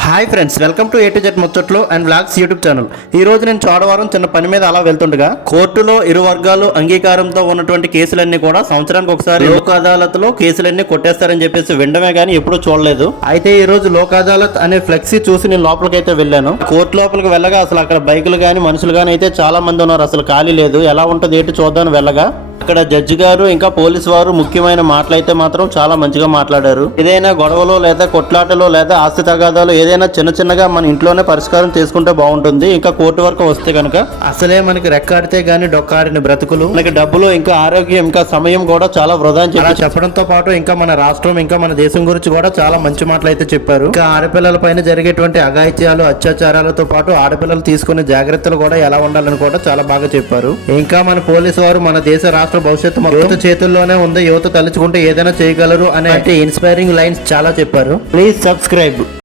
Hi friends, welcome to A to Z ముచ్చట్లు and vlogs YouTube channel. ఈ రోజు నేను చోడవరం చిన్న పని మీద అలా వెళ్తుండగా కోర్టులో ఇరు వర్గాలు అంగీకారంతో ఉన్నటువంటి కేసులన్నీ కూడా సంవత్సరానికి ఒకసారి లోక్ అదాలత్ లో కేసులన్నీ కొట్టేస్తారని చెప్పేసి వినడమే కానీ ఎప్పుడూ చూడలేదు. అయితే ఈ రోజు లోక్ అదాలత్ అనే ఫ్లెక్సీ చూసి నేను లోపలికి అయితే వెళ్ళాను. కోర్టు లోపలికి వెళ్ళగా అసలు అక్కడ బైకులు కానీ మనుషులు కానీ అయితే చాలా మంది ఉన్నారు. అసలు ఖాళీ లేదు. ఎలా ఉంటుంది ఏంటి చూద్దాం వెళ్ళగా అక్కడ జడ్జి గారు ఇంకా పోలీసు వారు ముఖ్యమైన మాటలైతే మాత్రం చాలా మంచిగా మాట్లాడారు. ఏదైనా గొడవలో లేదా కొట్లాటలో లేదా ఆస్తి తగాదాలు ఏదైనా చిన్న చిన్నగా మన ఇంట్లోనే పరిష్కారం చేసుకుంటే బాగుంటుంది. ఇంకా కోర్టు వరకు వస్తే కనుక అసలే మనకి రెక్కాడితే గానీ డొక్కాడిన బ్రతుకులు, మనకి డబ్బులు ఇంకా ఆరోగ్యం ఇంకా సమయం కూడా చాలా వృధా అని చెప్పడంతో పాటు ఇంకా మన రాష్ట్రం ఇంకా మన దేశం గురించి కూడా చాలా మంచి మాటలు అయితే చెప్పారు. ఇంకా ఆడపిల్లల పైన జరిగేటువంటి అఘాయిత్యాలు అత్యాచారాలతో పాటు ఆడపిల్లలు తీసుకునే జాగ్రత్తలు కూడా ఎలా ఉండాలని కూడా చాలా బాగా చెప్పారు. ఇంకా మన పోలీసు వారు మన దేశ రాష్ట్ర భవిష్యత్తు యువత చేతుల్లోనే ఉంది, యువత తలుచుకుంటే ఏదైనా చేయగలరు అనే ఇన్స్పైరింగ్ లైన్స్ చాలా చెప్పారు. Please subscribe.